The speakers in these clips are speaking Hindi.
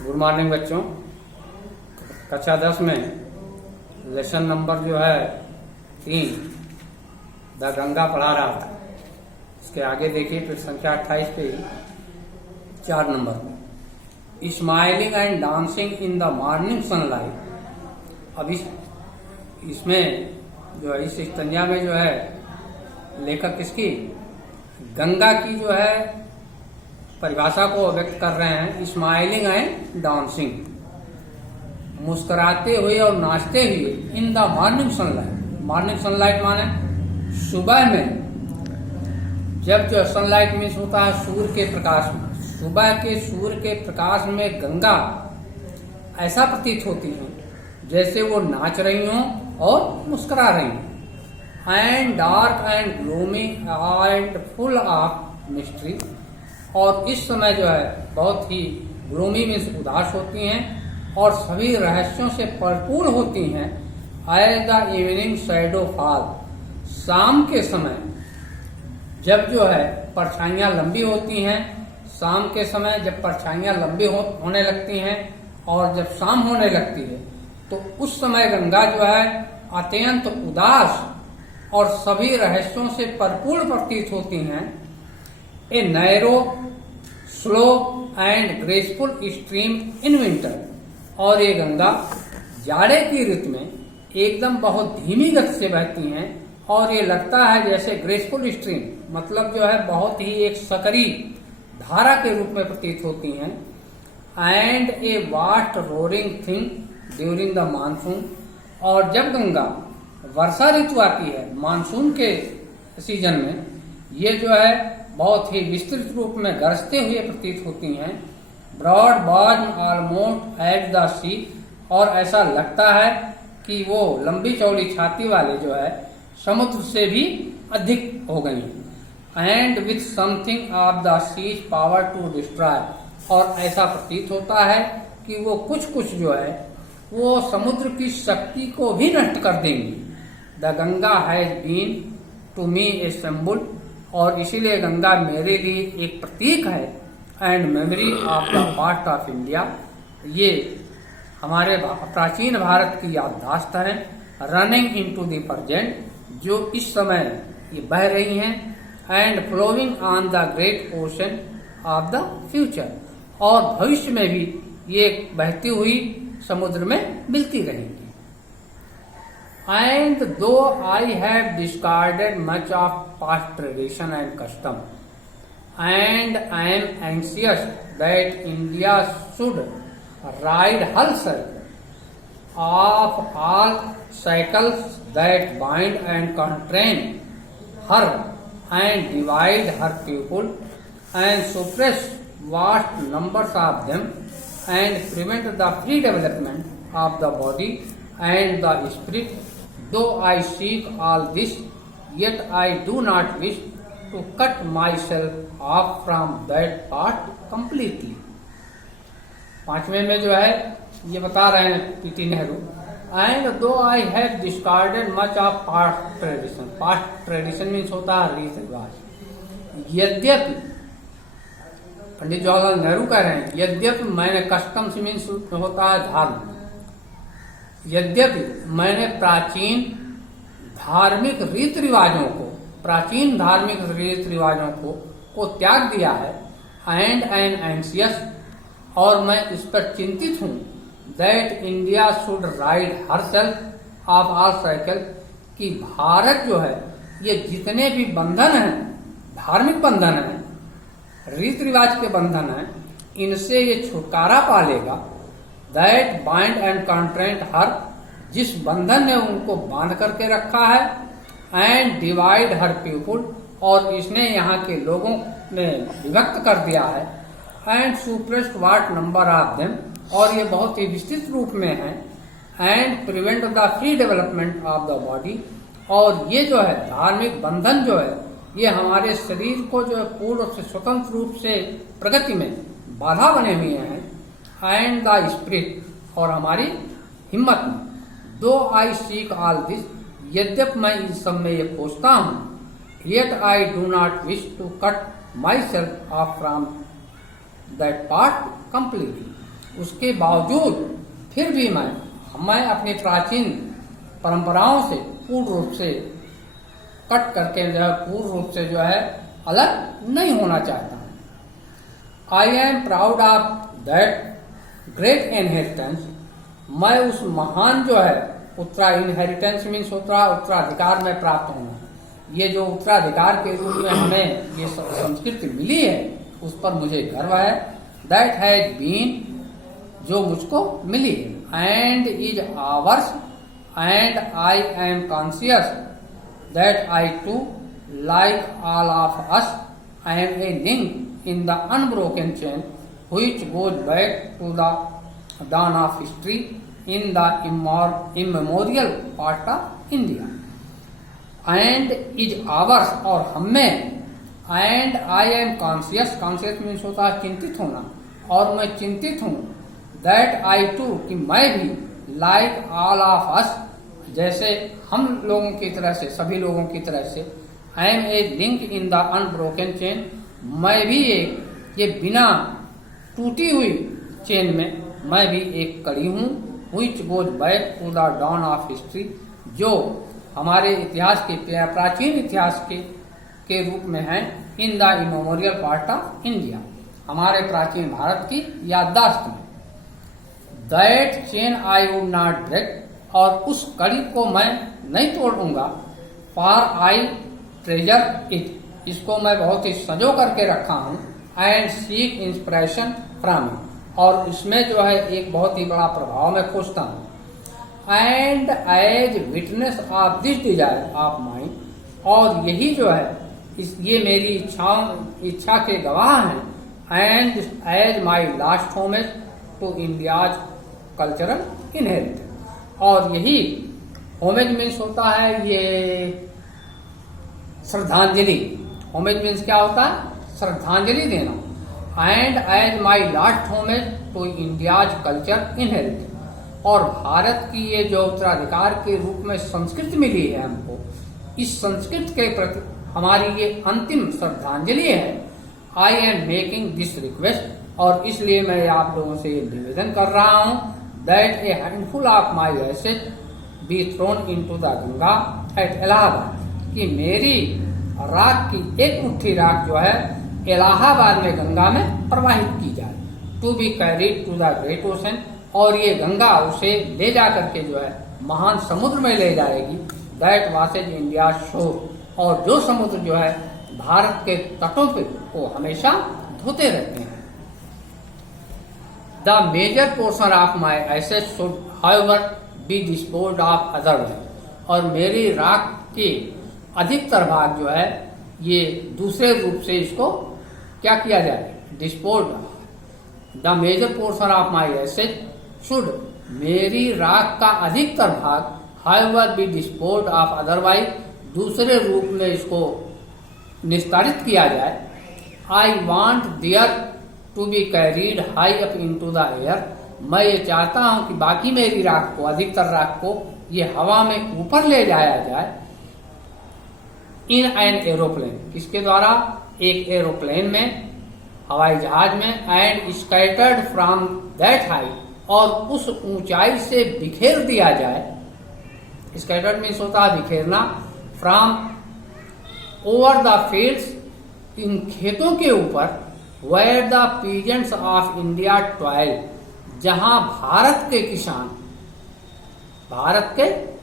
गुड मॉर्निंग बच्चों। कक्षा 10 में लेसन नंबर जो है 3 द गंगा पढ़ा रहा था। इसके आगे देखिए फिर संख्या 28 पे 4 नंबर पे smiling and dancing in the morning sunlight. अब इसमें जो है इस स्तंजा में जो है लेखक किसकी गंगा की जो है परिभाषा को व्यक्त कर रहे हैं। स्माइलिंग एंड डांसिंग, मुस्कुराते हुए और नाचते हुए in the morning sunlight. Morning sunlight माने सुबह में, जब जो सनलाइट मीन्स होता है सूर्य के प्रकाश में, सुबह के सूर्य के प्रकाश में गंगा ऐसा प्रतीत होती है जैसे वो नाच रही हों और मुस्कुरा रही हों। And dark and gloomy and full of mystery, और इस समय जो है बहुत ही ग्लूमी मीन्स उदास होती हैं और सभी रहस्यों से भरपूर होती हैं। As the evening shadow fall, शाम के समय जब जो है परछाइयाँ लंबी होती हैं, शाम के समय जब परछाइयाँ लंबी होने लगती हैं और जब शाम होने लगती है तो उस समय गंगा जो है अत्यंत उदास और सभी रहस्यों से भरपूर प्रतीत होती हैं। A narrow slow and graceful stream in winter, और ये गंगा जाड़े की ऋतु में एकदम बहुत धीमी गति से बहती हैं और ये लगता है जैसे ग्रेसफुल स्ट्रीम मतलब जो है बहुत ही एक सकरी धारा के रूप में प्रतीत होती हैं। And a vast roaring thing during the monsoon, और जब गंगा वर्षा ऋतु आती है मानसून के सीजन में, ये जो है बहुत ही विस्तृत रूप में गरजते हुए प्रतीत होती हैं। Broad born almost at the sea, और ऐसा लगता है कि वो लंबी चौड़ी छाती वाले जो है समुद्र से भी अधिक हो गई। And with something of the sea's power to destroy, और ऐसा प्रतीत होता है कि वो कुछ जो है वो समुद्र की शक्ति को भी नष्ट कर देंगी। The Ganga has been to me a symbol, और इसीलिए गंगा मेरे लिए एक प्रतीक है। And memory of the past of India, ये हमारे प्राचीन भारत की याददाश्त है। रनिंग इनटू द प्रेजेंट, जो इस समय ये बह रही हैं। And flowing on the great ocean of the future, और भविष्य में भी ये बहती हुई समुद्र में मिलती रहेंगी। And though I have discarded much of past tradition and custom, and I am anxious that India should ride herself of all cycles that bind and constrain her and divide her people and suppress vast numbers of them and prevent the free development of the body and the spirit. Though I seek all this, yet I do not wish to cut myself off from that path completely. 5वें में जो है ये बता रहे हैं PT Nehru. And though I have discarded much of past tradition, past tradition means होता है रीति रिवाज। यद्यपि पंडित जवाहरलाल नेहरू कह रहे हैं यद्यपि मैंने कस्टम्स मीन्स होता है धर्म, यद्यपि मैंने प्राचीन धार्मिक रीति रिवाजों को त्याग दिया है। एंड एन एंशियस, और मैं इस पर चिंतित हूँ। That India should ride herself of all cycle, कि भारत जो है ये जितने भी बंधन हैं, धार्मिक बंधन हैं, रीति रिवाज के बंधन हैं, इनसे ये छुटकारा पा लेगा। दैट बाइंड एंड कंट्रेंट हर, जिस बंधन ने उनको बांध करके रखा है। एंड डिवाइड हर पीपुल, और इसने यहाँ के लोगों में विभक्त कर दिया है। And suppressed what number of them, और ये बहुत ही विस्तृत रूप में है। And prevent the free development of the body, और ये जो है धार्मिक बंधन जो है ये हमारे शरीर को जो है पूर्ण से स्वतंत्र रूप से प्रगति में बाधा बने हुए हैं। एंड द स्पिरिट, और हमारी हिम्मत में। Though I seek all this, यद्यप मैं इन सब में ये खोजता हूँ। Yet I do not wish to cut myself off from that part completely, उसके बावजूद फिर भी मैं अपनी प्राचीन परंपराओं से पूर्ण रूप से कट करके जो है पूर्ण रूप से जो है अलग नहीं होना चाहता हूं। I am proud of that great inheritance. मैं उस महान जो है इनहेरिटेंस मीन्स उत्तराधिकार में प्राप्त होना, ये जो उत्तराधिकार के रूप में हमें ये संस्कृति मिली है उस पर मुझे गर्व है। दैट हैज बीन, जो मुझको मिली and is ours, and I am conscious that I too like all of us I am a link in the unbroken chain which goes back to the dawn of history in the immemorial past of India and is ours, और हमें and I am conscious means होता है चिंतित होना, और मैं चिंतित हूँ that I too, कि मैं भी like all of us, जैसे हम लोगों की तरह से सभी लोगों की तरह से I am a link in the unbroken chain, मैं भी ये बिना टूटी हुई चेन में मैं भी एक कड़ी हूँ। which goes back to the dawn of history, जो हमारे इतिहास के प्राचीन इतिहास के रूप में है in the immemorial part of India, हमारे प्राचीन भारत की याददाश्त में। That chain I would not break, और उस कड़ी को मैं नहीं तोड़ूंगा। फॉर आई ट्रेजर इट, इसको मैं बहुत ही संजो करके रखा हूँ। And seek inspiration from it, और इसमें जो है एक बहुत ही बड़ा प्रभाव मैं खोजता हूँ। And as witness of this desire of mind, और यही जो है ये मेरी इच्छा के गवाह हैं। And as my last homage to India's cultural inheritance, और यही होमेज मीन्स होता है ये श्रद्धांजलि। होमेज मीन्स क्या होता है? श्रद्धांजलि देना। And as my last homage to India's culture inheritance, और भारत की ये जो उत्तराधिकार के रूप में संस्कृति मिली है हमको, इस संस्कृति के प्रति हमारी ये अंतिम श्रद्धांजलि है। I am making this request, और इसलिए मैं आप लोगों से ये निवेदन कर रहा हूँ that a handful of my asset be thrown into the Ganga at Allahabad, कि मेरी राख की एक मुट्ठी राख जो है इलाहाबाद में गंगा में प्रवाहित की जाए। To be carried to the great ocean, और ये गंगा उसे ले जा करके जो है महान समुद्र में ले जाएगी। दैट वासेज इंडिया शोर, और जो समुद्र जो है भारत के तटों पे वो हमेशा धोते रहते हैं। The major portion of my asset should however be disposed of otherwise, और मेरी राख के अधिकतर भाग जो है ये दूसरे रूप से इसको क्या किया जाए? Disposed. The major portion of my asset should, मेरी राख का अधिकतर भाग however be disposed of otherwise, दूसरे रूप में इसको निस्तारित किया जाए। I want there to be carried high up into the air, मैं ये चाहता हूं कि बाकी मेरी राख को, अधिकतर राख को ये हवा में ऊपर ले जाया जाए। इन एन एरोप्लेन, किसके द्वारा? एक एरोप्लेन में, हवाई जहाज में। And scattered from that height, और उस ऊंचाई से बिखेर दिया जाए। स्कैटर्ड मीन्स होता है बिखेरना। फ्रॉम ओवर द फील्ड्स, इन खेतों के ऊपर। Where the peasants of India toil, जहां भारत के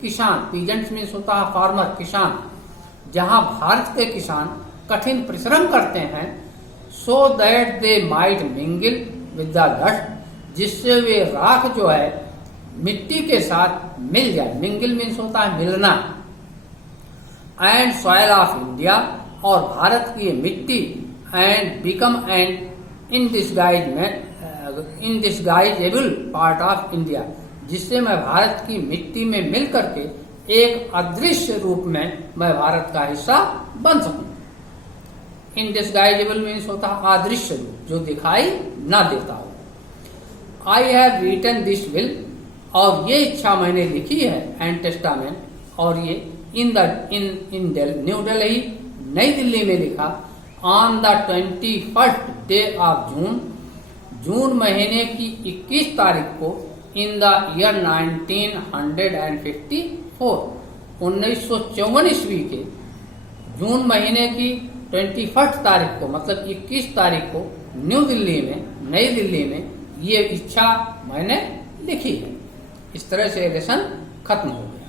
किसान, पीजेंट्स मीन्स होता है फार्मर, किसान, जहां भारत के किसान कठिन परिश्रम करते हैं। So that they might mingle with the dust, जिससे वे राख जो है मिट्टी के साथ मिल जाए। मिंगल मीन्स होता है मिलना। एंड सॉइल ऑफ इंडिया, और भारत की मिट्टी। And become and indistinguishable part of India, जिससे मैं भारत की मिट्टी में मिल करके एक अदृश्य रूप में मैं भारत का हिस्सा बन सकूं। इनडिस्गाइजेबल मीन्स होता है अदृश्य रूप, जो दिखाई न देता हो। I have written this will, और ये इच्छा मैंने लिखी है, एंड टेस्टामेंट, और ये इन न्यू दिल्ली, नई दिल्ली में लिखा। On the 21st day of June, जून महीने की 21 तारीख को इन द ईयर 1954 ईस्वी के जून महीने की 21 तारीख को मतलब 21 तारीख को नई दिल्ली में ये इच्छा मैंने लिखी है। इस तरह से लेसन खत्म हो गया।